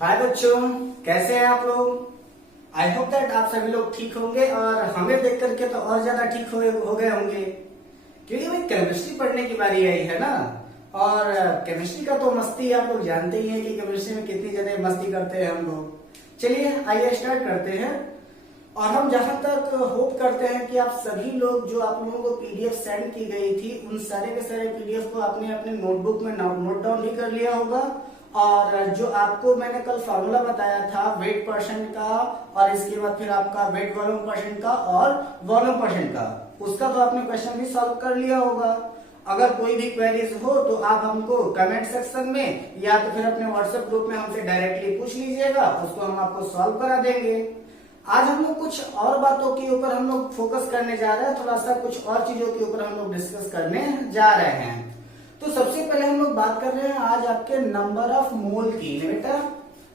हाय बच्चों, कैसे हैं आप लोग। आई होप दैट आप सभी लोग ठीक होंगे और हमें देख करके तो और ज्यादा ठीक हो गए होंगे, क्योंकि भाई केमिस्ट्री पढ़ने की बारी आई है ना। और केमिस्ट्री का तो मस्ती आप लोग जानते ही हैं कि केमिस्ट्री में कितनी ज्यादा मस्ती करते हैं हम लोग। चलिए आइए स्टार्ट करते हैं। और हम जहां तक होप करते हैं कि आप सभी लोग जो आप लोगों को पीडीएफ सेंड की गई थी उन सारे के सारे पीडीएफ को आपने अपने नोटबुक में नोट डाउन भी कर लिया होगा। और जो आपको मैंने कल फार्मूला बताया था वेट परसेंट का, और इसके बाद फिर आपका वेट वॉल्यूम परसेंट का और वॉल्यूम परसेंट का, उसका तो आपने क्वेश्चन भी सॉल्व कर लिया होगा। अगर कोई भी क्वेरीज हो तो आप हमको कमेंट सेक्शन में या तो फिर अपने व्हाट्सएप ग्रुप में हमसे डायरेक्टली पूछ लीजिएगा, उसको हम आपको सॉल्व करा देंगे। आज हम लोग कुछ और बातों के ऊपर हम लोग फोकस करने जा रहे हैं, थोड़ा सा कुछ और चीजों के ऊपर हम लोग डिस्कस करने जा रहे हैं। तो सबसे पहले हम लोग बात कर रहे हैं आज आपके नंबर ऑफ मोल की बेटा।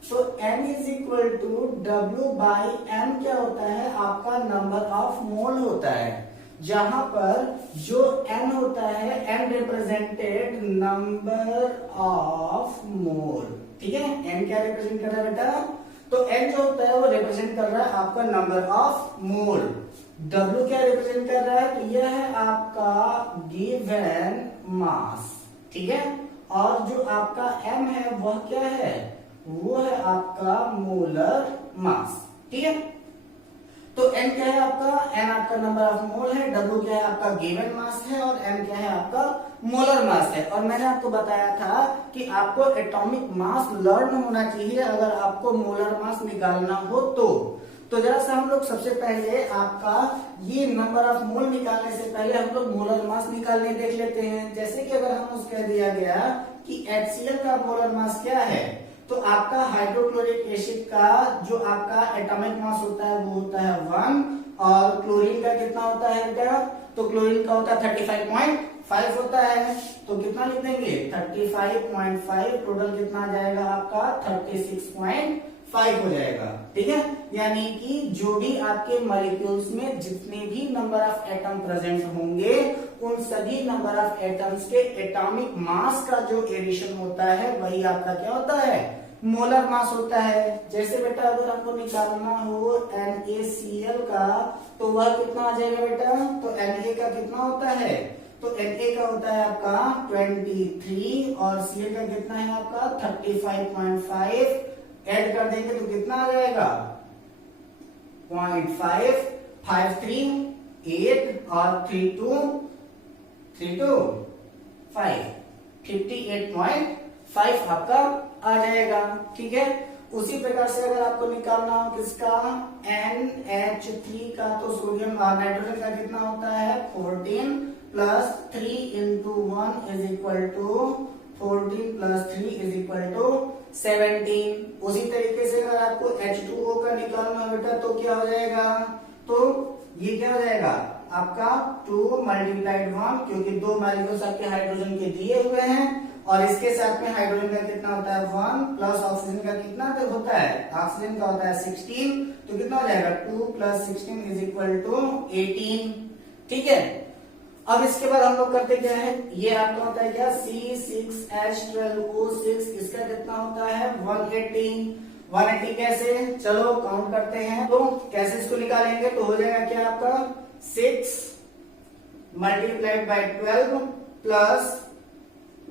तो n is equal to W by m क्या होता है, आपका नंबर ऑफ मोल होता है, जहां पर जो n होता है n represented number of mole. ठीक है, n क्या रिप्रेजेंट कर रहा है बेटा, तो n जो होता है वो रिप्रेजेंट कर रहा है आपका नंबर ऑफ मोल। W क्या रिप्रेजेंट कर रहा है, तो यह है आपका गिवन मास। ठीक है, और जो आपका m है वह क्या है, वो है आपका मोलर मास। ठीक है, तो n क्या है आपका, n आपका नंबर ऑफ मोल है, W क्या है आपका गिवन मास है, और m क्या है आपका मोलर मास है। और मैंने आपको बताया था कि आपको एटॉमिक मास लर्न होना चाहिए अगर आपको मोलर मास निकालना हो तो जरा सा हम लोग सबसे पहले आपका ये नंबर ऑफ मोल निकालने से पहले हम लोग मोलर मास निकालने देख लेते हैं। जैसे कि अगर हम उसका दिया गया कि HCl का मोलर मास क्या है, तो आपका हाइड्रोक्लोरिक एसिड का जो आपका एटॉमिक मास होता है वो होता है 1, और क्लोरीन का कितना होता है बेटा, तो क्लोरीन का होता है 35.5 होता है। तो कितना लिख देंगे 35.5, टोटल कितना आ जाएगा आपका 36.5 हो जाएगा। ठीक है, यानी कि जो भी आपके मॉलिक्यूल्स में जितने भी नंबर ऑफ एटम प्रेजेंट होंगे उन सभी नंबर ऑफ एटम्स के एटॉमिक मास का जो एडिशन होता है वही आपका क्या होता है, मोलर मास होता है। जैसे बेटा अगर आपको निकालना हो NaCl का, तो वह कितना आ जाएगा बेटा, तो Na का कितना होता है, तो Na का होता है आपका 23, और Cl का कितना है आपका 35.5, ऐड कर देंगे तो कितना आ जाएगा 0.5, 5 3 8 और 3 2 5, 58.5 आपका आ जाएगा। ठीक है, उसी प्रकार से अगर आपको निकालना हो किसका, NH3 का, तो सोडियम नाइट्रोजन का कितना होता है 14 plus 3 into 1 is equal to 14 plus 3 is equal to 17। उसी तरीके से अगर आपको H2O का निकालना है बेटा तो क्या हो जाएगा, तो ये क्या हो जाएगा आपका 2 मल्टीप्लाइड 1, क्योंकि 2 मॉलिक्यूल्स आपके हाइड्रोजन के दिए हुए हैं, और इसके साथ में हाइड्रोजन का कितना होता है 1, प्लस ऑक्सीजन का कितना तक होता है, ऑक्सीजन का होता है 16, तो कितना हो जाएगा 2 प्लस 16 इज इक्वल टू 18। ठीक है, अब इसके बाद हम लोग करते क्या है, ये आपका होता है क्या C6H12O6, इसका कितना होता है 180 कैसे, चलो काउंट करते हैं। तो कैसे इसको निकालेंगे, तो हो जाएगा क्या आपका 6 multiplied by 12 plus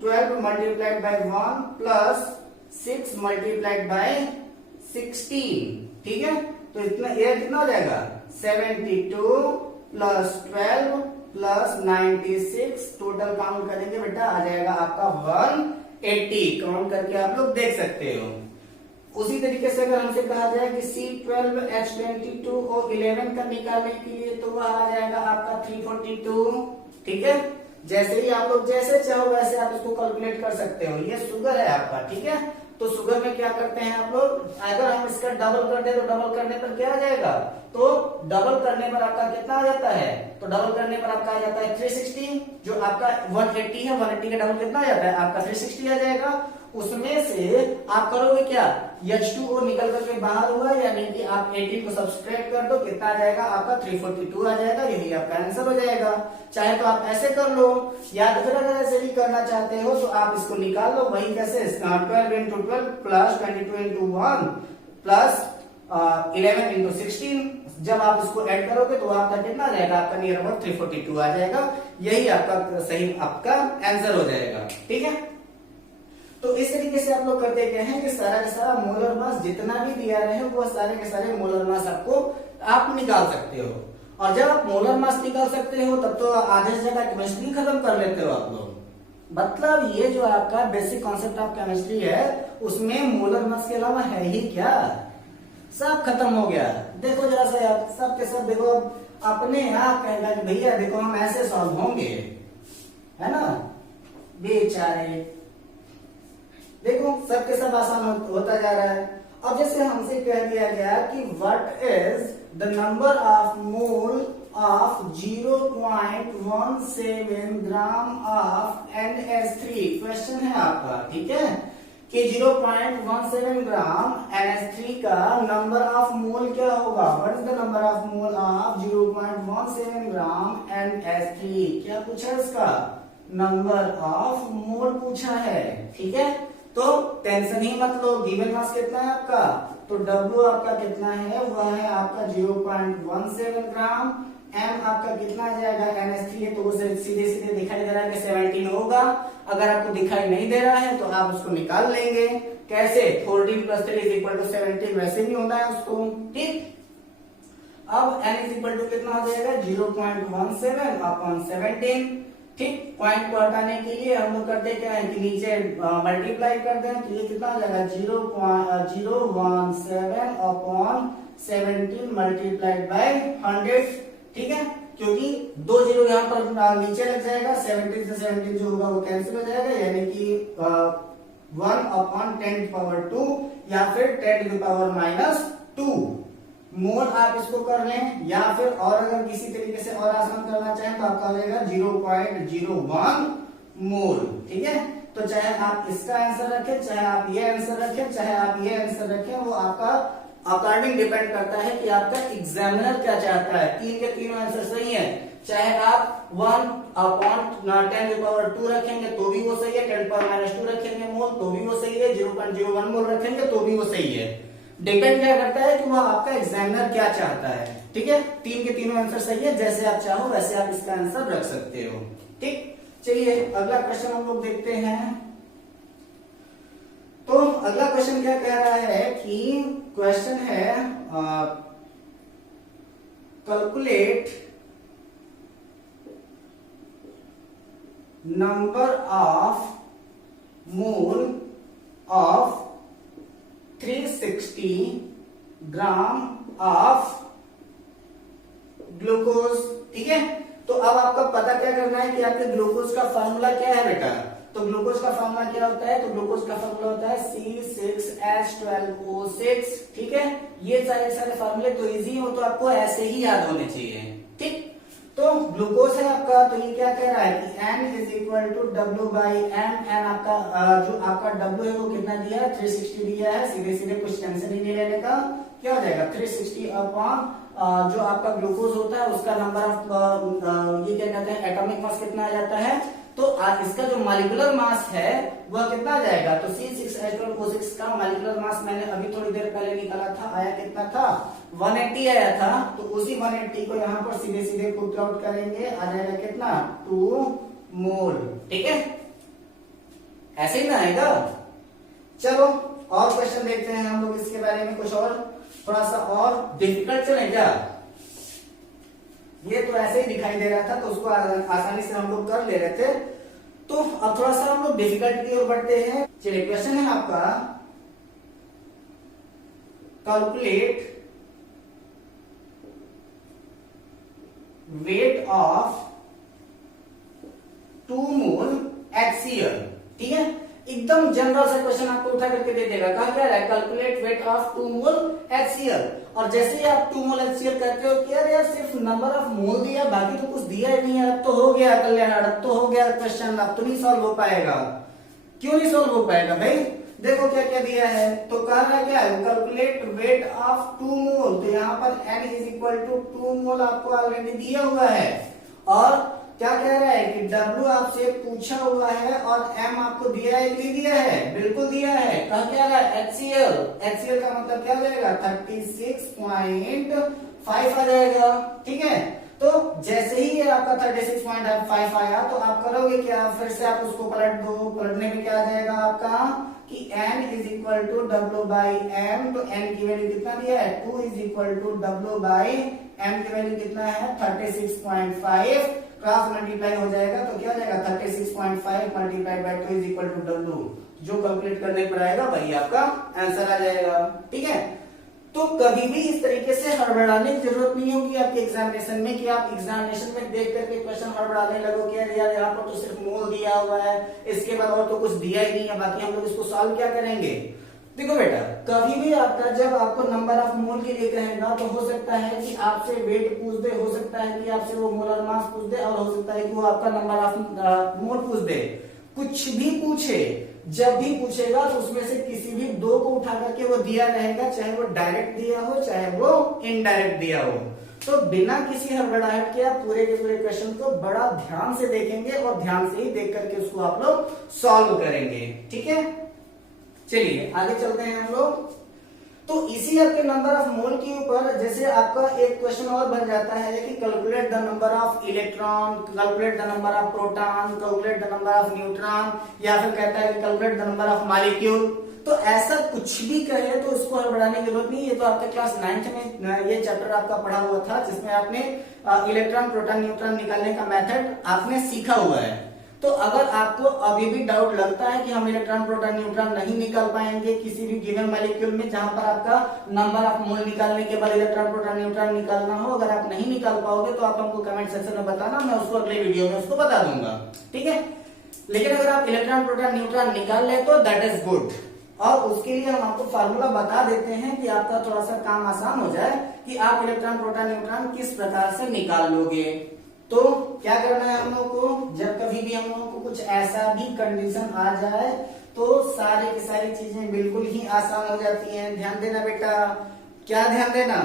12 multiplied by 1 plus 6 multiplied by 16। ठीक है, तो इतना ये कितना हो जाएगा 72 प्लस 12 प्लस 96, टोटल काउंट करेंगे बेटा आ जाएगा आपका 180। काउंट करके आप लोग देख सकते हो। उसी तरीके से अगर हमसे कहा जाए कि C12H22 और 11 का निकालने के लिए, तो वह आ जाएगा आपका 342। ठीक है, जैसे ही आप लोग जैसे चाहो वैसे आप इसको कैलकुलेट कर सकते हो। ये शुगर है आपका। ठीक है, तो शुगर में क्या करते हैं आप लोग, अगर हम इसका डबल कर दे तो डबल करने पर क्या आ जाएगा, तो डबल करने पर आपका कितना आ जाता है, तो डबल करने पर आपका आ जाता है 360, जो आपका 180 है, 180 का डबल कितना आ जाता है आपका 360 आ जाएगा। उसमें से आप करोगे क्या, H2O निकल करके बाहर हुआ, यानी कि आप 18 को सब्सट्रैक्ट कर दो, कितना आ जाएगा आपका 342 आ जाएगा, यही आपका आंसर हो जाएगा। चाहे तो आप ऐसे कर लो, या तो फिर अगर ऐसे भी करना चाहते हो तो आप इसको निकाल लो, वही कैसे 12 into 12 plus 22 into 1 plus 11 into 16, जब आप इसको ऐड करोगे तो आपका कितना आ जाएगा, आपका नियर अबाउट 342 आ जाएगा, यही आपका सही आपका आंसर हो जाएगा। ठीक है, तो इस तरीके से आप लोग करते क्या है कि सारा का सारा मोलर मास जितना भी दिया रहे वो सारे के सारे मोलर मास आपको आप निकाल सकते हो। और जब आप मोलर मास निकाल सकते हो तब तो आधे से ज्यादा केमिस्ट्री खत्म कर लेते हो आप लोग। मतलब ये जो आपका बेसिक कॉन्सेप्ट ऑफ केमिस्ट्री है उसमें मोलर मास के अलावा है ही क्या, सब खत्म हो गया। देखो जरा सा यार, सब के सब देखो अपने आप कहेगा कि भैया देखो हम ऐसे सॉल्व होंगे, है ना, बेचारे देखो सबके सब आसान होता जा रहा है। अब जैसे हमसे कह दिया गया कि what is the number of mole of 0.17 gram of NH3, question है आपका, ठीक है, कि 0.17 ग्राम NH3 का नंबर ऑफ मोल क्या होगा, what is the number of mole of 0.17 gram NH3, क्या पूछा है, इसका नंबर ऑफ मोल पूछा है। ठीक है, तो टेंशन ही मत लो, गिवन मास कितना है आपका, तो W आपका कितना है, वह है आपका 0.17 ग्राम, M आपका कितना आ जाएगा, NH3 है तो वो सीधे सीधे दिखाई दे रहा है कि 17 होगा। अगर आपको दिखाई नहीं दे रहा है तो आप उसको निकाल लेंगे, कैसे, 14 + 3 = 17, वैसे भी होना है उसको। ठीक, अब N कितना हो जाएगा, 0.17 अपॉन 17। ठीक, पॉइंट को हटाने के लिए हम लोग करते क्या है कि नीचे मल्टीप्लाई कर दें, तो ये कितना हो जाएगा 0.017 अपॉन 17 मल्टीप्लाइड बाय 100। ठीक है, क्योंकि 2 जीरो यहाँ पर नीचे लग जाएगा, 17 से 17 जो होगा वो कैंसिल हो जाएगा, यानी कि 1 अपॉन 10⁻², या फिर 10⁻²। मोल आप इसको कर लें, या फिर और अगर किसी तरीके से और आसान करना चाहें तो आपका लगेगा 0.01 मोल। ठीक है, तो चाहे आप इसका आंसर रखें, चाहे आप ये आंसर रखें, चाहे आप ये आंसर रखें, वो आपका अकॉर्डिंग डिपेंड करता है कि आपका एग्जामिनर क्या चाहता है। 3 के तीनों आंसर सही है, चाहे आप 1 अपॉन 10⁻² रखेंगे तो भी वो सही है, 10⁻² रखेंगे मोल तो भी वो सही है, 0.01 मोल रखेंगे तो भी वो सही है। डिपेंड क्या करता है कि वह आपका एग्जामिनर क्या चाहता है। ठीक है, 3 के तीनों आंसर सही है, जैसे आप चाहो वैसे आप इसका आंसर रख सकते हो। ठीक, चलिए अगला क्वेश्चन हम लोग देखते हैं। तो अगला क्वेश्चन क्या कह रहा है कि क्वेश्चन है calculate number of mole of 360 gram of glucose. ठीक है, तो अब आपका पता क्या करना है कि आपके ग्लूकोज का फॉर्मूला क्या है बेटा। तो ग्लूकोज का फॉर्मूला क्या होता है, तो ग्लूकोज का फॉर्मूला होता है C6H12O6। ठीक है, ये सारे फॉर्मूले तो इजी हो, तो आपको ऐसे ही याद होने चाहिए। ठीक, तो ग्लूकोज है आपका, तो ये क्या कह रहा है कि N = W/M। N आपका जो आपका W है वो कितना दिया है, 360 दिया है, सीधे सीधे कुछ टेंशन ही नहीं लेने का, क्या हो जाएगा 360 अपॉन जो आपका ग्लूकोज होता है उसका नंबर ऑफ ये क्या कहते हैं एटॉमिक मास कितना आ जाता है, तो इसका जो मॉलिक्यूलर मास है वह कितना आ जाएगा, तो C6H12O6 का मॉलिक्यूलर मास मैंने अभी थोड़ी देर पहले निकाला था, आया कितना था 180 आया था। तो उसी 180 को यहाँ पर सीधे सीधे पुट आउट करेंगे, आ जाएगा कितना 2 मोल। ठीक है, ऐसे ही ना आएगा। चलो और क्वेश्चन देखते हैं हम लोग इसके बारे में, कुछ और थोड़ा सा और डिफिकल्ट चले क्या। ये तो ऐसे ही दिखाई दे रहा था तो उसको आसानी से हम लोग कर ले रहे थे, तो अब थोड़ा सा हम लोग डिफिकल्ट की ओर बढ़ते हैं। चलिए क्वेश्चन है आपका calculate weight of 2 mole HCl। ठीक है, एकदम जनरल सा क्वेश्चन आपको उठा करके दे देगा, कहा क्या है calculate weight of 2 mole HCl। और जैसे ही आप 2 मोल HCl कहते हो कि यार सिर्फ नंबर ऑफ मोल दिया, बाकी तो कुछ दिया ही नहीं है, अब तो हो गया कल्याण, अब तो हो गया क्वेश्चन, अब तो नहीं सॉल्व हो पाएगा। क्यों नहीं सॉल्व हो पाएगा भाई? देखो क्या क्या दिया है, तो कह रहा है क्या, कैलकुलेट वेट ऑफ 2 मोल, तो यहाँ पर n इज इक्वल टू 2 मोल आपको ऑलरेडी दिया हुआ है, और क्या कह रहा है कि W आपसे पूछा हुआ है और M आपको दिया है, नहीं दिया है? बिल्कुल दिया है। कहा क्या रहा है, HCl, HCl का मतलब क्या हो जाएगा, 36.5 आ जाएगा, ठीक है। तो जैसे ही ये आपका 36.5 आया तो आप करोगे क्या, फिर से आप उसको पलट दो, पलटने में क्या आ जाएगा आपका कि n is equal to W by M, तो n की वैल्यू कितना दिया है, 2 is equal to W by M की वैल्यू कितना है 36.5, क्रॉस मल्टीप्लाई हो जाएगा तो क्या हो जाएगा 36.5 multiplied by 2 is equal to W, जो कैलकुलेट करने पर आएगा वही आपका आंसर आ जाएगा, ठीक है। तो कभी भी इस तरीके से हड़बड़ाने की जरूरत नहीं होगी आपके एग्जामिनेशन में कि आप एग्जामिनेशन में देख करके क्वेश्चन हड़बड़ाने लगो कि यार यहाँ पर तो सिर्फ मोल दिया हुआ है, इसके बाद और तो कुछ दिया ही नहीं है, बाकी हम लोग इसको सॉल्व क्या करेंगे। देखो बेटा, कभी भी आपका जब आपको नंबर ऑफ मोल के लिए कहेगा तो हो सकता है कि आपसे वेट पूछ दे, हो सकता है कि आपसे वो मोलर मास पूछ दे, और हो सकता है कि वो आपका नंबर ऑफ मोल पूछ दे, कुछ भी पूछे, जब भी पूछेगा तो उसमें से किसी भी दो को उठा करके वो दिया रहेगा, चाहे वो डायरेक्ट दिया हो चाहे वो इनडायरेक्ट दिया हो। तो बिना किसी हड़बड़ाहट के आप पूरे के पूरे क्वेश्चन को बड़ा ध्यान से देखेंगे और ध्यान से ही देख करके उसको आप लोग सॉल्व करेंगे, ठीक है। चलिए आगे चलते हैं हम लोग। तो इसी आपके नंबर ऑफ मोल के ऊपर जैसे आपका एक क्वेश्चन और बन जाता है कि calculate the number of electron, calculate the number of proton, calculate the number of neutron, या फिर कहता है कि calculate the number of molecule. तो ऐसा कुछ भी कहे तो इसको हड़बड़ाने की जरूरत नहीं, ये तो आपके क्लास 9th में ये चैप्टर आपका पढ़ा हुआ था, जिसमें आपने इलेक्ट्रॉन प्रोटॉन न्यूट्रॉन निकालने का मेथड आपने सीखा हुआ है। तो अगर आपको अभी भी डाउट लगता है कि हम इलेक्ट्रॉन प्रोटॉन न्यूट्रॉन नहीं निकाल पाएंगे किसी भी गिवन मॉलिक्यूल में जहां पर आपका नंबर ऑफ मोल निकालने के बाद इलेक्ट्रॉन प्रोटॉन न्यूट्रॉन निकालना हो, अगर आप नहीं निकाल पाओगे तो आप हमको कमेंट सेक्शन में बताना, मैं उसको अगले वीडियो में उसको बता दूंगा, ठीक है। लेकिन अगर आप इलेक्ट्रॉन प्रोटॉन न्यूट्रॉन निकाल ले तो दैट इज गुड, और उसके लिए हम आपको फार्मूला बता देते हैं कि आपका थोड़ा सा काम आसान हो जाए कि आप इलेक्ट्रॉन प्रोटॉन न्यूट्रॉन किस प्रकार से निकाल लोगे। तो क्या करना है हम लोग को, जब कभी भी हम लोग को कुछ ऐसा भी कंडीशन आ जाए तो सारी की सारी चीजें बिल्कुल ही आसान हो जाती हैं। ध्यान देना बेटा, क्या ध्यान देना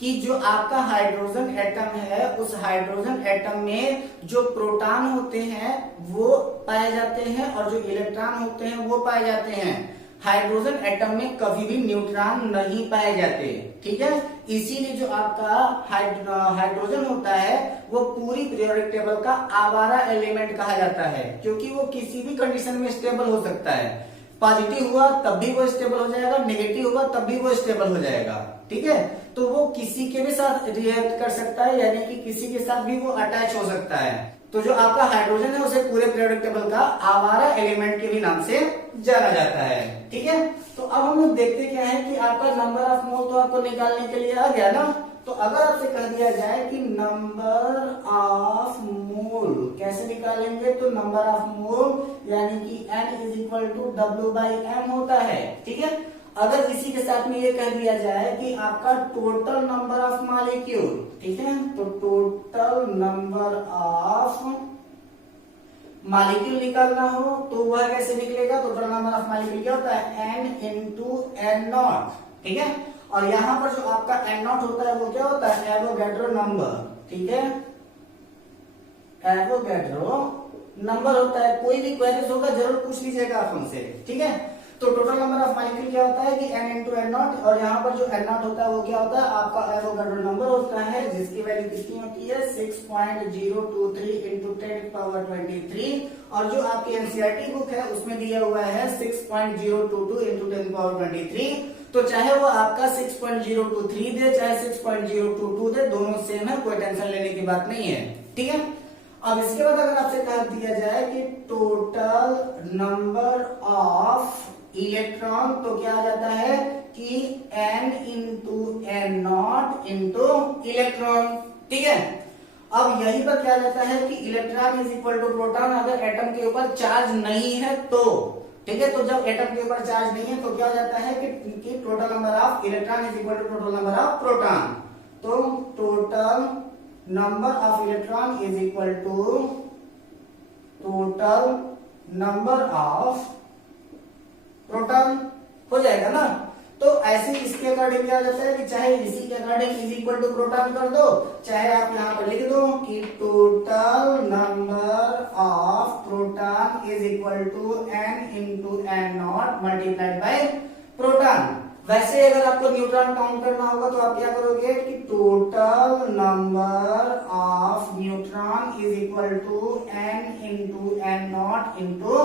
कि जो आपका हाइड्रोजन एटम है उस हाइड्रोजन एटम में जो प्रोटॉन होते हैं वो पाए जाते हैं और जो इलेक्ट्रॉन होते हैं वो पाए जाते हैं। हाइड्रोजन एटम में कभी भी न्यूट्रॉन नहीं पाए जाते, ठीक है। इसीलिए जो आपका हाइड्रोजन होता है वो पूरी पीरियोडिक टेबल का आवारा एलिमेंट कहा जाता है, क्योंकि वो किसी भी कंडीशन में स्टेबल हो सकता है। पॉजिटिव हुआ तब भी वो स्टेबल हो जाएगा, नेगेटिव हुआ तब भी वो स्टेबल हो जाएगा, ठीक है। तो वो किसी के भी साथ रिएक्ट कर सकता है, यानी कि किसी के साथ भी वो अटैच हो सकता है। तो जो आपका हाइड्रोजन है उसे पूरे पीरियोडिक टेबल का आवारा एलिमेंट के भी नाम से जाना जाता है, ठीक है। तो अब हम लोग देखते क्या है कि आपका नंबर ऑफ मोल तो आपको निकालने के लिए आ गया ना। तो अगर आपसे कह दिया जाए कि नंबर ऑफ मोल कैसे निकालेंगे, तो नंबर ऑफ मोल यानी कि n is equal to W by M होता है, ठीक है। अगर इसी के साथ में ये कह दिया जाए कि आपका टोटल नंबर ऑफ मॉलिक्यूल, ठीक है, तो टोटल नंबर ऑफ मॉलिक्यूल निकालना हो तो वह कैसे निकलेगा, टोटल नंबर ऑफ मॉलिक्यूल क्या होता है n इंटू n नॉट, ठीक है। और यहाँ पर जो आपका n नॉट होता है वो क्या होता है, एवोगैड्रो नंबर, ठीक है, एवोगैड्रो नंबर होता है। कोई भी क्वेरीज होगा जरूर पूछ लीजिएगा आप हमसे, ठीक है। तो टोटल नंबर ऑफ मॉलिक्यूल क्या होता है कि n इंटू n नॉट, और यहाँ पर जो n नॉट होता है वो क्या होता है, आपका एवोगैड्रो नंबर होता है, जिसकी वैल्यू कितनी होती है 6.023 इंटू 10⁻23, और जो आपकी एनसीईआरटी बुक है उसमें दिया हुआ है 6.022 इंटू 10⁻23। तो चाहे वो आपका 6.023 दे चाहे 6.022 दे, दोनों सेम है, कोई टेंशन लेने की बात नहीं है, ठीक है। अब इसके बाद अगर आपसे कह दिया जाए कि टोटल नंबर ऑफ इलेक्ट्रॉन, तो क्या आ जाता है कि n into n not into electron, ठीक है। अब यहीं पर क्या जाता है कि electron is equal to proton, अगर एटम के ऊपर चार्ज नहीं है तो, ठीक है। तो जब एटम के ऊपर चार्ज नहीं है तो क्या हो जाता है कि total number of electron is equal to total number of proton. तो total number of electron is equal to total number of proton हो जाएगा ना। तो ऐसे इसके अकॉर्डिंग क्या हो जाता है कि चाहे इसी के according is equal to proton कर दो, चाहे आप यहाँ पर लिख दो कि total number of proton is equal to n into n not multiplied by proton. वैसे अगर आपको न्यूट्रॉन काउंट करना होगा तो आप क्या करोगे कि total number of neutron is equal to n into n not into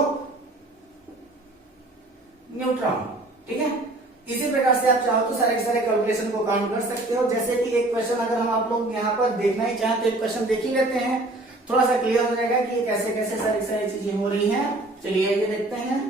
neutron. ठीक है, इसी प्रकार से आप चाहो तो सारे के सारे कैलकुलेशन को काउंट कर सकते हो। जैसे कि एक क्वेश्चन अगर हम आप लोग यहाँ पर देखना ही चाहें तो एक क्वेश्चन देख ही लेते हैं, थोड़ा सा क्लियर हो जाएगा कि कैसे कैसे सारी सारी चीजें हो रही हैं। चलिए ये देखते हैं।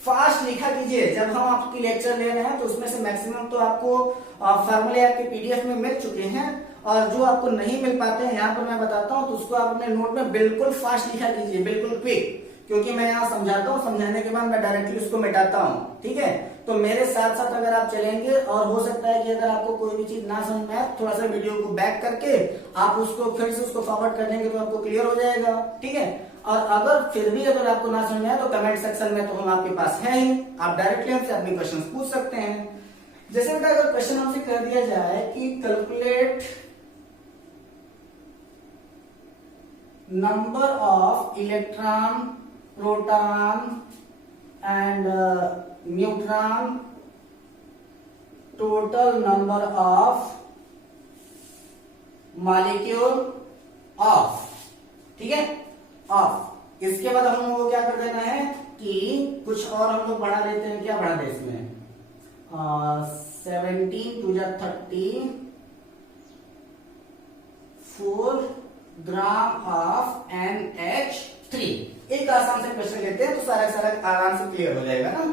फास्ट लिखा कीजिए, जब हम आपकी लेक्चर ले रहे हैं तो उसमें से मैक्सिमम तो आपको फॉर्मूले आपके पीडीएफ में मिल चुके हैं, और जो आपको नहीं मिल पाते हैं यहाँ पर मैं बताता हूँ, तो उसको आप अपने नोट में बिल्कुल फास्ट लिखा कीजिए, बिल्कुल क्विक, क्योंकि मैं यहाँ समझाता हूँ, समझाने के बाद मैं डायरेक्टली उसको मिटाता हूँ। ठीक है, तो मेरे साथ साथ अगर आप चलेंगे, और हो सकता है कि अगर आपको कोई भी चीज ना समझ में आए, थोड़ा सा वीडियो को बैक करके आप उसको फिर से उसको फॉरवर्ड कर देंगे तो आपको क्लियर हो जाएगा। ठीक है, और अगर फिर भी अगर आपको ना समझ में आए तो कमेंट सेक्शन में तो हम आपके पास है ही, आप डायरेक्टली हमसे अपने क्वेश्चन पूछ सकते हैं। जैसे बेटा अगर क्वेश्चन हमसे कर दिया जाए कि calculate number of electron, proton and neutron, total number of molecule of, ठीक है, ऑफ। इसके बाद हम लोग को क्या कर देना है कि कुछ और हम लोग बढ़ा देते हैं। क्या बढ़ा दे इसमें 17 टू 34 ग्राम ऑफ NH3। एक आसान से क्वेश्चन लेते हैं तो सारा सारा आराम से क्लियर हो जाएगा ना,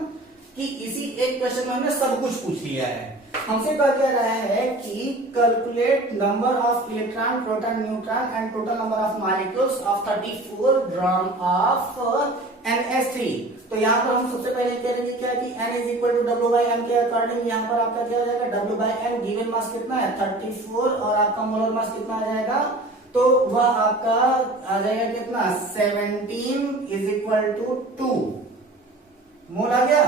कि इसी एक क्वेश्चन में हमने सब कुछ पूछ लिया है। हमसे कहा जा रहा है कि calculate number of electron, proton, neutron and total number of molecules of 34 gram of NH3। तो यहाँ पर हम सबसे पहले करेंगे क्या कि n is equal to W by m के अकॉर्डिंग यहाँ पर आपका क्या हो जाएगा, W by m, given mass कितना है 34, और आपका मोलर मास कितना आ जाएगा, तो वह आपका आ जाएगा कितना 17 इज इक्वल टू 2 मोल आ गया।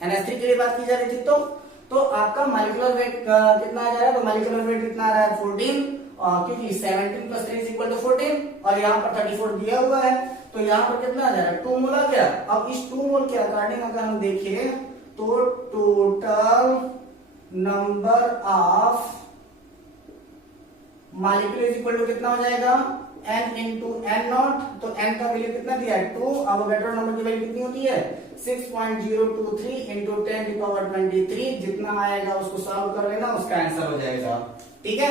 NH3 के लिए बात की जा रही थी, तो आपका मॉलिक्यूलर वेट कितना आ जाएगा, तो मॉलिक्यूलर वेट कितना आ रहा है 14, क्योंकि 17 प्लस 3 इज इक्वल टू 14, और यहाँ पर 34 दिया हुआ है, तो यहाँ पर कितना आ जा रहा है 2 मोल आ गया। अब इस 2 मोल के अकॉर्डिंग अगर हम देखें तो total number of molecule is equal to कितना हो जाएगा n इंटू n नॉट। तो n का वैल्यू कितना दिया है 2, अब वेक्टर नंबर की वैल्यू कितनी होती है 6.023 इंटू 10⁻23, जितना आएगा उसको सॉल्व कर लेना, उसका आंसर हो जाएगा। ठीक है,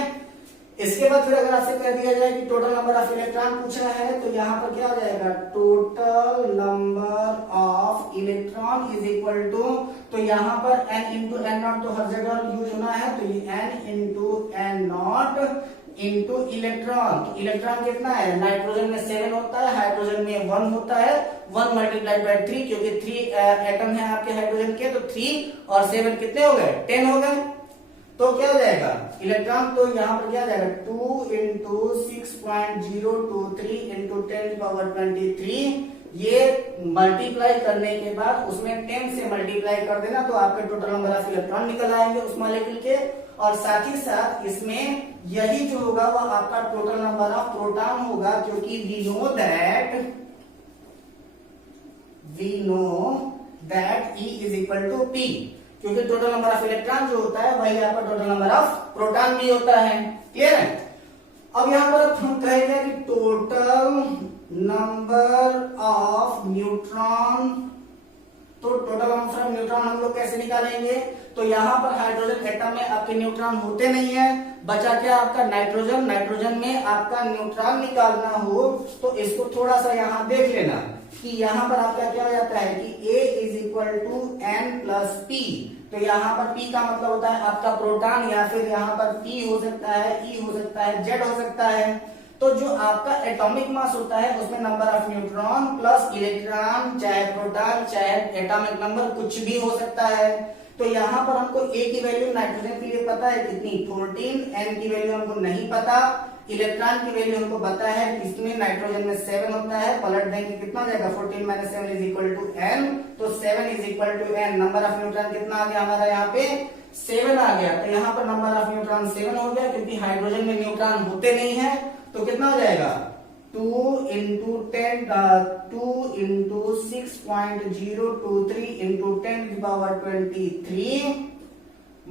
इसके बाद फिर अगर आपसे कह दिया जाए कि टोटल नंबर ऑफ इलेक्ट्रॉन पूछना है, तो यहाँ पर क्या हो जाएगा total number of electron is equal to, तो यहाँ पर n इंटू n नॉट तो हर जगह यूज होना है, तो ये n into n not into electron. तो इलेक्ट्रॉन कितना है, नाइट्रोजन में 7 होता है, हाइड्रोजन में 1 होता है, 1 मल्टीप्लाइड बाय 3, क्योंकि 3 एटम है आपके हाइड्रोजन के, तो 3 और 7 कितने हो गए 10 हो गए। तो क्या हो जाएगा इलेक्ट्रॉन, तो यहाँ पर क्या हो जाएगा 2 इंटू 6.023 इंटू 10⁻23, ये मल्टीप्लाई करने के बाद उसमें 10 से मल्टीप्लाई कर देना, तो आपके टोटल नंबर ऑफ इलेक्ट्रॉन निकल आएंगे उस मॉलिक्यूल के। और साथ ही साथ इसमें यही जो होगा वह आपका टोटल नंबर ऑफ प्रोटॉन होगा, क्योंकि we know that E is equal to P, क्योंकि टोटल नंबर ऑफ इलेक्ट्रॉन जो होता है वही आपका टोटल नंबर ऑफ प्रोटॉन भी होता है। क्लियर है। अब यहाँ पर हम कहेंगे कि टोटल नंबर ऑफ न्यूट्रॉन, तो टोटल नंबर ऑफ न्यूट्रॉन हम लोग कैसे निकालेंगे, तो यहाँ पर हाइड्रोजन एटम में आपके न्यूट्रॉन होते नहीं है, बचा क्या आपका नाइट्रोजन। नाइट्रोजन में आपका न्यूट्रॉन निकालना हो तो इसको थोड़ा सा यहाँ देख लेना कि यहाँ पर आपका क्या हो जाता है कि A is equal to N plus P। तो यहाँ पर P का मतलब होता है आपका प्रोटॉन, या फिर यहाँ पर P हो सकता है, E हो सकता है, Z हो सकता है। तो जो आपका एटॉमिक मास होता है उसमें number of neutron plus electron, चाहे प्रोटॉन चाहे एटॉमिक नंबर कुछ भी हो सकता है। तो यहाँ पर हमको ए की वैल्यू नाइट्रोजन के लिए पता है कितनी 14, एन की वैल्यू हमको नहीं पता, इलेक्ट्रॉन की वैल्यू हमको पता है, इसमें नाइट्रोजन में 7 होता है, पलट देंगे कितना हो जाएगा 14 minus 7 is equal to N, तो 7 is equal to N. Number of neutron कितना आ गया हमारा यहाँ पे 7 आ गया, तो यहाँ पर नंबर ऑफ न्यूट्रॉन 7 हो गया, क्योंकि हाइड्रोजन में न्यूट्रॉन होते नहीं है, तो कितना हो जाएगा 2 इंटू 6.023 इंटू 10⁻23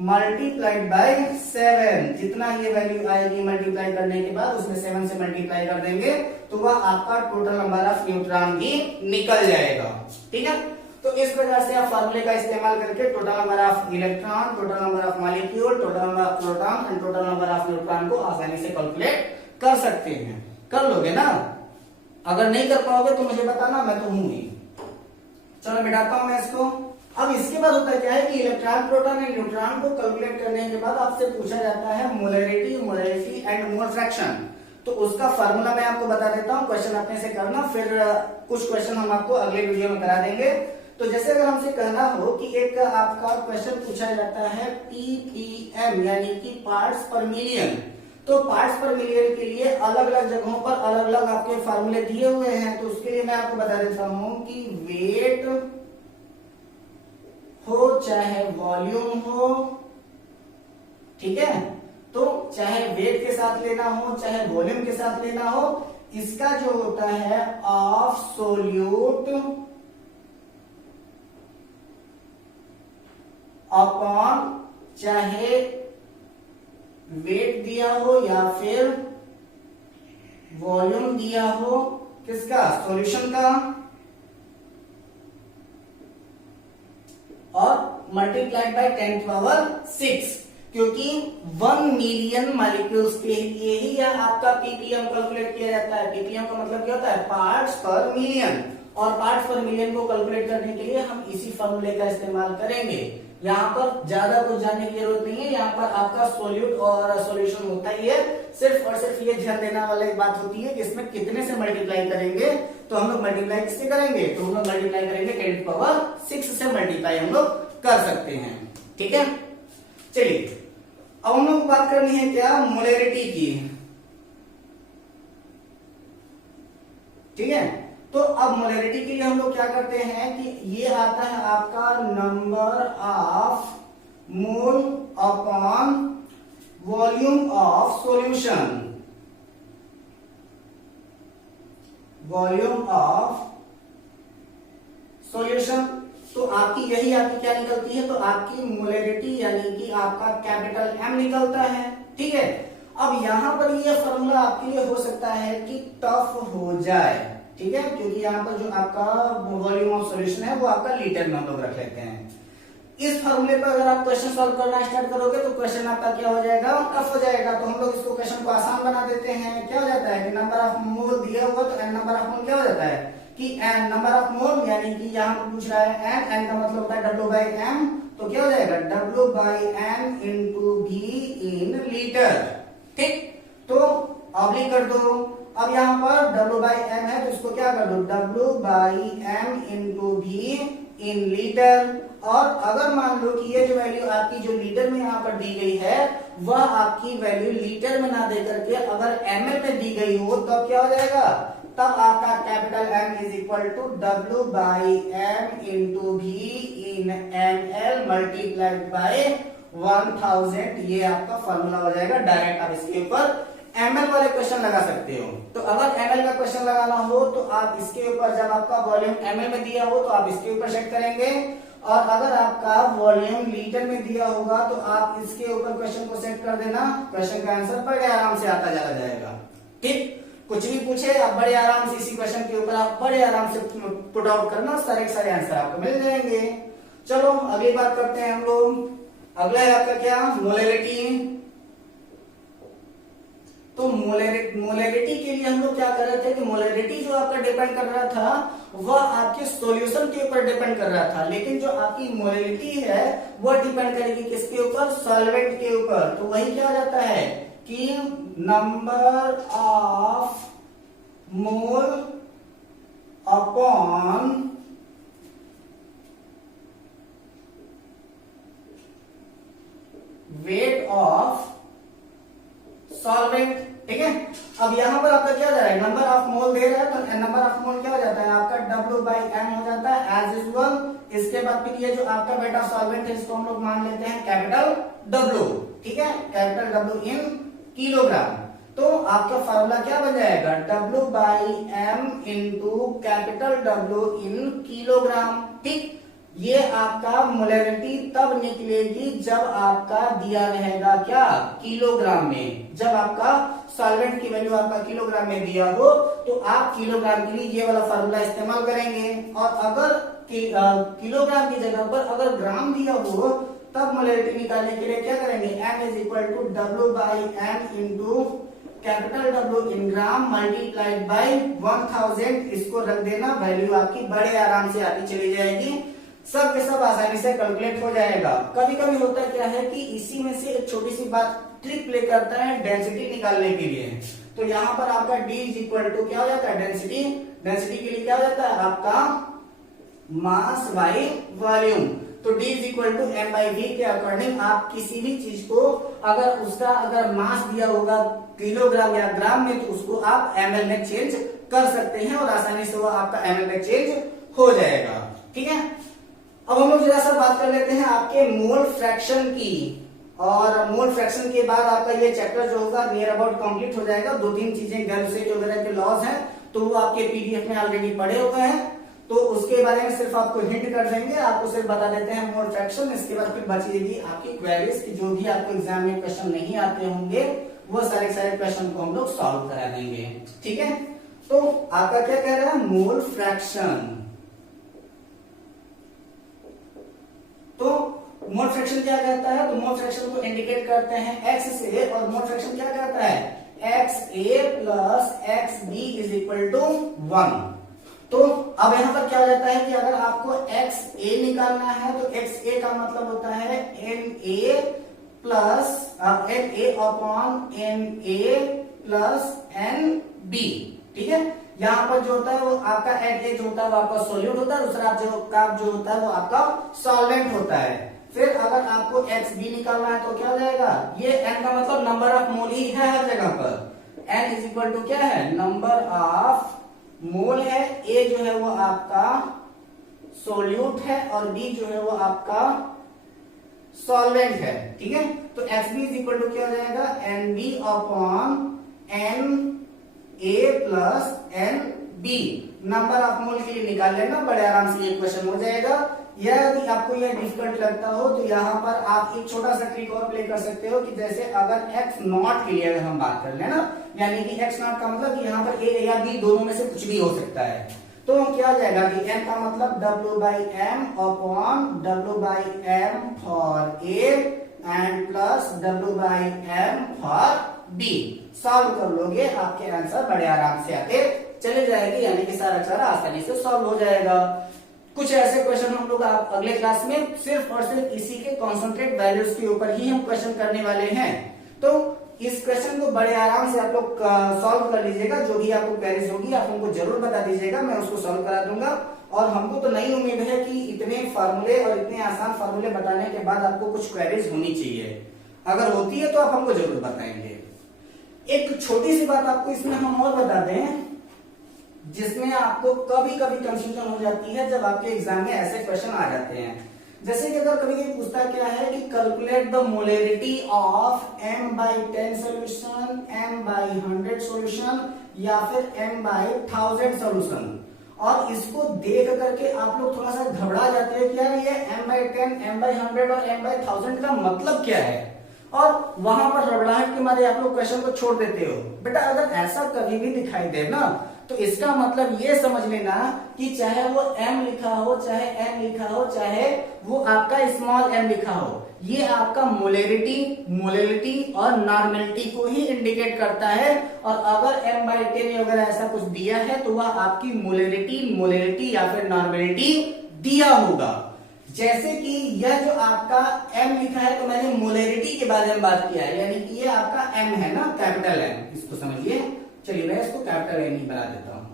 मल्टीप्लाइड बाय 7। जितना ये वैल्यू आएगी मल्टीप्लाई करने के बाद उसमें 7 से मल्टीप्लाई कर देंगे तो वह आपका टोटल नंबर ऑफ न्यूट्रॉन भी निकल जाएगा। ठीक है, तो इस प्रकार से आप फार्मूले का इस्तेमाल करके total number of electron, total number of molecule, total number of proton and total number of neutron को आसानी से कैलकुलेट कर सकते हैं। कर लोगे ना? अगर नहीं कर पाओगे तो मुझे बताना, मैं तो हूं ही। चलो मिटाता हूं मैं इसको। अब इसके बाद होता क्या है कि इलेक्ट्रॉन, प्रोटॉन एंड न्यूट्रॉन को कैलकुलेट करने के बाद आपसे पूछा जाता है molarity, molarity and mole fraction. तो उसका फार्मूला मैं आपको बता देता हूं, क्वेश्चन अपने से करना, फिर कुछ क्वेश्चन हम आपको अगले वीडियो में करा देंगे। तो जैसे अगर हमसे कहना हो कि एक आपका क्वेश्चन पूछा जाता है ppm यानी कि पार्ट्स पर मिलियन, तो पार्ट्स पर मिलियन के लिए अलग अलग जगहों पर अलग अलग आपके फार्मूले दिए हुए हैं। तो उसके लिए मैं आपको बता देता हूं कि वेट हो चाहे वॉल्यूम हो, ठीक है, तो चाहे वेट के साथ लेना हो चाहे वॉल्यूम के साथ लेना हो, इसका जो होता है एब्सोल्यूट अपॉन, चाहे वेट दिया हो या फिर वॉल्यूम दिया हो, किसका, सॉल्यूशन का, और मल्टीप्लाइड बाय 10⁻⁶, क्योंकि 1 मिलियन मॉलिक्यूल्स के लिए ही यह आपका पीपीएम कैलकुलेट किया जाता है। पीपीएम का मतलब क्या होता है, पार्ट्स पर मिलियन, और पार्ट्स पर मिलियन को कैलकुलेट करने के लिए हम इसी फॉर्मूले का इस्तेमाल करेंगे। यहाँ पर ज्यादा कुछ जानने की जरूरत नहीं है, यहाँ पर आपका सोल्यूट और सॉल्यूशन होता ही है, सिर्फ और सिर्फ ये ध्यान देना वाली बात होती है कि इसमें कितने से मल्टीप्लाई करेंगे। तो हम लोग मल्टीप्लाई किससे करेंगे, तो हम लोग मल्टीप्लाई करेंगे 10⁻⁶ से मल्टीप्लाई हम लोग कर सकते हैं। ठीक है, चलिए अब हम लोग बात करनी है क्या, मोलरिटी की। ठीक है, तो अब मोलरिटी के लिए हम लोग क्या करते हैं कि ये आता है आपका number of mole upon volume of solution, volume of solution. तो आपकी यही आपकी क्या निकलती है, तो आपकी मोलरिटी यानी कि आपका कैपिटल M निकलता है। ठीक है, अब यहां पर ये फॉर्मूला आपके लिए हो सकता है कि टफ हो जाए, ठीक है, क्योंकि यहाँ पर जो आपका वॉल्यूम ऑफ सॉल्यूशन है वो आपका लीटर में हम लोग रख लेते हैं। इस फॉर्मूले पर अगर आप क्वेश्चन सॉल्व करना स्टार्ट करोगे तो क्वेश्चन आपका क्या हो जाएगा, टफ हो जाएगा। तो हम लोग इसको क्वेश्चन को आसान बना देते हैं। क्या हो जाता है कि नंबर ऑफ मोल दिया हुआ तो n नंबर ऑफ मोल क्या हो जाता है कि n नंबर ऑफ मोल, यानी कि यहाँ पर पूछ रहा है n का मतलब होता है W/m, तो क्या हो जाएगा W/m into V in litre. ठीक, तो ऑब्लिक कर दो। अब यहाँ पर W/m है तो इसको क्या कर दो W/m into V in litre. और अगर मान लो कि ये जो वैल्यू आपकी जो लीटर में यहाँ पर दी गई है वह आपकी वैल्यू लीटर में ना दे करके अगर ml में दी गई हो तब क्या हो जाएगा, तब आपका capital M is equal to W/m into V in ml multiplied by 1000। ये आपका फॉर्मूला हो जाएगा। डायरेक्ट आप इसके ऊपर ml वाले क्वेश्चन लगा सकते हो। तो अगर ml का क्वेश्चन लगाना हो तो आप इसके ऊपर, जब आपका वॉल्यूम ml में दिया हो तो आप इसके ऊपर सेट करेंगे, और अगर आपका वॉल्यूम लीटर में दिया होगा तो आप इसके ऊपर क्वेश्चन को सेट कर देना। क्वेश्चन का आंसर बड़े आराम से आता चला जाएगा। ठीक, कुछ भी पूछे आप बड़े आराम से इसी क्वेश्चन के ऊपर आप बड़े आराम से पुट आउट करना, सारे सारे आंसर आपको मिल जाएंगे। चलो अगली बात करते हैं हम लोग। अगला है आपका क्या, मोलरिटी। तो मोलरिटी के लिए हम लोग क्या कर रहे थे कि मोलरिटी जो आपका डिपेंड कर रहा था वह आपके सॉल्यूशन के ऊपर डिपेंड कर रहा था, लेकिन जो आपकी मोलरिटी है वह डिपेंड करेगी किसके ऊपर, सॉल्वेंट के ऊपर। तो वही क्या हो जाता है कि number of mole upon weight of solvent. ठीक है, अब यहां पर आपका क्या हो जा रहा है, नंबर ऑफ मोल दे रहा है तो नंबर ऑफ मोल क्या हो जाता है आपका W/M हो जाता है एज यूजुअल। इसके बाद फिर ये जो आपका वेट ऑफ सॉल्वेंट है इसको हम लोग मान लेते हैं कैपिटल W। ठीक है, कैपिटल W इन किलोग्राम। तो आपका फार्मूला क्या बन जाएगा, W/M into capital W in kilogram. ठीक, ये आपका मोलैरिटी तब निकलेगी जब आपका दिया रहेगा क्या, किलोग्राम में। जब आपका सॉल्वेंट की वैल्यू आपका किलोग्राम में दिया हो तो आप किलोग्राम के लिए ये वाला फार्मूला इस्तेमाल करेंगे। और अगर किलोग्राम की जगह पर अगर ग्राम दिया हो तब मोलैरिटी निकालने के लिए क्या करेंगे, M is equal to W/M into capital W in gram multiplied by 1000। इसको रख देना, वैल्यू आपकी बड़े आराम से आती चली जाएगी, सब के सब आसानी से कैलकुलेट हो जाएगा। कभी कभी होता क्या है कि इसी में से एक छोटी सी बात ट्रिक प्ले करता है डेंसिटी निकालने के लिए। तो यहाँ पर आपका D इज इक्वल टू क्या हो जाता है, डेंसिटी। डेंसिटी के लिए क्या हो जाता है आपका मास बाई वॉल्यूम। तो D is equal to M/V के अकॉर्डिंग आप किसी भी चीज को अगर मास दिया होगा किलोग्राम या ग्राम में तो उसको आप ml में चेंज कर सकते हैं और आसानी से वो आपका ml में चेंज हो जाएगा। ठीक है, अब हम लोग जरा सा बात कर लेते हैं आपके मोल फ्रैक्शन की। और मोल फ्रैक्शन के बाद आपका ये चैप्टर जो होगा नियर अबाउट कंप्लीट हो जाएगा। 2-3 चीजें गैल्वेज वगैरह के लॉज हैं तो वो आपके पीडीएफ में ऑलरेडी पढ़े हुए हैं, तो उसके बारे में सिर्फ आपको हिंट कर देंगे, आपको सिर्फ बता देते हैं मोल फ्रैक्शन। इसके बाद फिर बचेगी आपकी क्वेरीज की, जो भी आपको एग्जाम में क्वेश्चन नहीं आते होंगे वो सारे क्वेश्चन को हम लोग सॉल्व करा देंगे। ठीक है, तो आपका क्या कह रहा है, मोल फ्रैक्शन। तो मोल फ्रैक्शन क्या कहता है, तो मोल फ्रैक्शन को इंडिकेट करते हैं x से, और मोल फ्रैक्शन क्या कहता है, XA plus XB is equal to 1। तो अब यहां पर क्या हो जाता है कि अगर आपको XA निकालना है तो XA का मतलब होता है NA plus NA upon NA plus NB। ठीक है, यहाँ पर जो होता है वो आपका NA जो होता है वो आपका सोल्यूट होता है, दूसरा जो होता है वो आपका सॉल्वेंट होता है। फिर अगर आपको XB निकालना है तो क्या हो जाएगा, ये N का मतलब नंबर ऑफ मोल ही है हर जगह पर। N इज इक्वल टू क्या है, नंबर ऑफ मोल है। A जो है वो आपका सोल्यूट है और B जो है वो आपका सॉल्वेंट है। ठीक है, तो XB इज इक्वल टू क्या हो जाएगा, NB upon NA plus NB। Number of mole के लिए निकाल लेना, बड़े आराम से ये क्वेश्चन हो जाएगा। यदि आपको यह डिफिकल्ट लगता हो तो यहाँ पर आप एक छोटा सा ट्रिक और प्ले कर सकते हो कि जैसे अगर x0 के लिए अगर हम बात कर ले ना, यानी कि x0 का मतलब कि यहाँ पर a या b दोनों में से कुछ भी हो सकता है, तो क्या हो जाएगा कि n का मतलब W/M upon W/M for a and plus W/M for b। Solve कर लोगे आपके आंसर बड़े आराम से आते चले जाएंगे, यानी कि सारा आसानी से सॉल्व हो जाएगा। कुछ ऐसे क्वेश्चन हम लोग आप अगले क्लास में सिर्फ और सिर्फ इसी के कॉन्सेंट्रेट वैल्यूज के ऊपर ही हम क्वेश्चन करने वाले हैं। तो इस क्वेश्चन को बड़े आराम से आप लोग सॉल्व कर लीजिएगा। जो भी आपको क्वेरीज होगी आप हमको जरूर बता दीजिएगा, मैं उसको सॉल्व करा दूंगा। और हमको तो नई उम्मीद है कि इतने फार्मूले और इतने आसान फार्मूले बताने के बाद आपको कुछ क्वेरीज होनी चाहिए। अगर होती है तो आप हमको जरूर बताएंगे। एक छोटी सी बात आपको इसमें हम और बता दें, जिसमें आपको कभी कभी कंफ्यूजन हो जाती है जब आपके एग्जाम में ऐसे क्वेश्चन आ जाते हैं। जैसे कि अगर कभी पूछता क्या है कि calculate the molarity of M/10 solution, M/100 solution या फिर M/1000 सॉल्यूशन, और इसको देख करके आप लोग थोड़ा सा घबरा जाते हैं कि यार ये M/10, M/100 और M/1000 का मतलब क्या है, और वहां पर घबराहट के मारे आप लोग क्वेश्चन को छोड़ देते हो। बेटा अगर ऐसा कभी भी दिखाई दे ना तो इसका मतलब ये समझ लेना कि चाहे वो M लिखा हो, चाहे N लिखा हो, चाहे वो आपका स्मॉल m लिखा हो, ये आपका मोलैरिटी और नॉर्मेलिटी को ही इंडिकेट करता है। और अगर M/10 अगर ऐसा कुछ दिया है तो वह आपकी मोलैरिटी या फिर नॉर्मेलिटी दिया होगा। जैसे कि यह जो आपका m लिखा है तो मैंने मोलरिटी के बारे में बात किया है, यानी कि ये आपका m है ना, कैपिटल M, इसको समझिए। चलिए मैं इसको कैपिटल M ही बना देता हूं,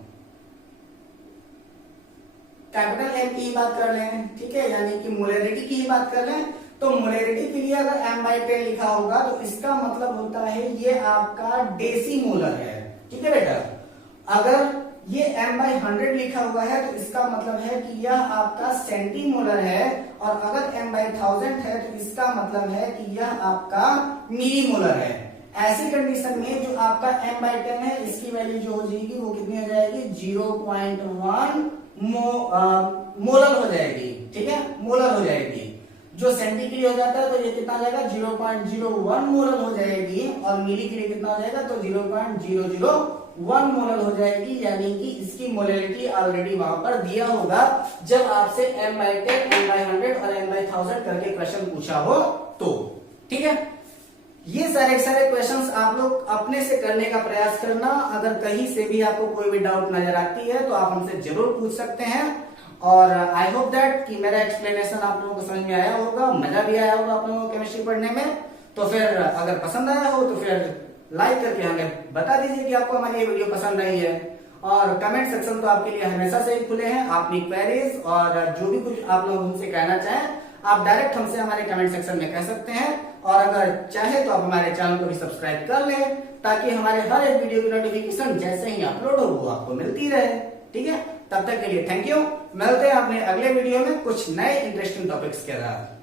कैपिटल M की ही बात कर रहे हैं, ठीक है, यानी कि मोलरिटी की ही बात कर रहे हैं। तो मोलरिटी के लिए अगर m/10 लिखा होगा तो इसका मतलब होता है ये आपका डेसीमोलर है, ठीक है बेटा। अगर ये m/100 लिखा हुआ है तो इसका मतलब है कि यह आपका सेंटीमोलर है, और अगर m/1000 है तो इसका मतलब है कि यह आपका मिलीमोलर है। ऐसी कंडीशन में जो आपका m/10 है इसकी वैल्यू जो हो जाएगी वो कितनी हो जाएगी, 0.1 मोलर हो जाएगी, ठीक है, मोलर हो जाएगी। जो सेंटी के लिए हो जाता है तो ये कितना हो जाएगा, 0.01 मोलर हो जाएगी, और मिली के लिए कितना हो जाएगा, तो 0.001 मोलर हो जाएगी, यानी कि इसकी मोलरिटी ऑलरेडी वहां पर दिया होगा जब आपसे m/10, m/100 और m/1000 करके क्वेश्चन पूछा हो तो, ठीक है। ये सारे क्वेश्चंस आप लोग अपने से करने का प्रयास करना। अगर कहीं से भी आपको कोई भी डाउट नजर आती है तो आप हमसे जरूर पूछ सकते हैं, और आई होप दैट कि मेरा एक्सप्लेनेशन आप लोगों को समझ में आया होगा, मजा भी आया होगा आप लोगों को केमिस्ट्री पढ़ने में। तो फिर अगर पसंद आया हो तो फिर लाइक करके हमें बता दीजिए कि आपको हमारी ये वीडियो पसंद आई है, और कमेंट सेक्शन तो आपके लिए हमेशा से ही खुले हैं। अपनी क्वेरीज और जो भी कुछ आप लोग हमसे कहना चाहें आप डायरेक्ट हमसे हमारे कमेंट सेक्शन में कह सकते हैं, और अगर चाहे तो आप हमारे चैनल को भी सब्सक्राइब कर लें ताकि हमारे हर एक वीडियो की नोटिफिकेशन जैसे ही अपलोड हो वो आपको मिलती रहे, ठीक है। तब तक के लिए थैंक यू। मिलते हैं अपने अगले वीडियो में कुछ नए इंटरेस्टिंग टॉपिक्स के साथ।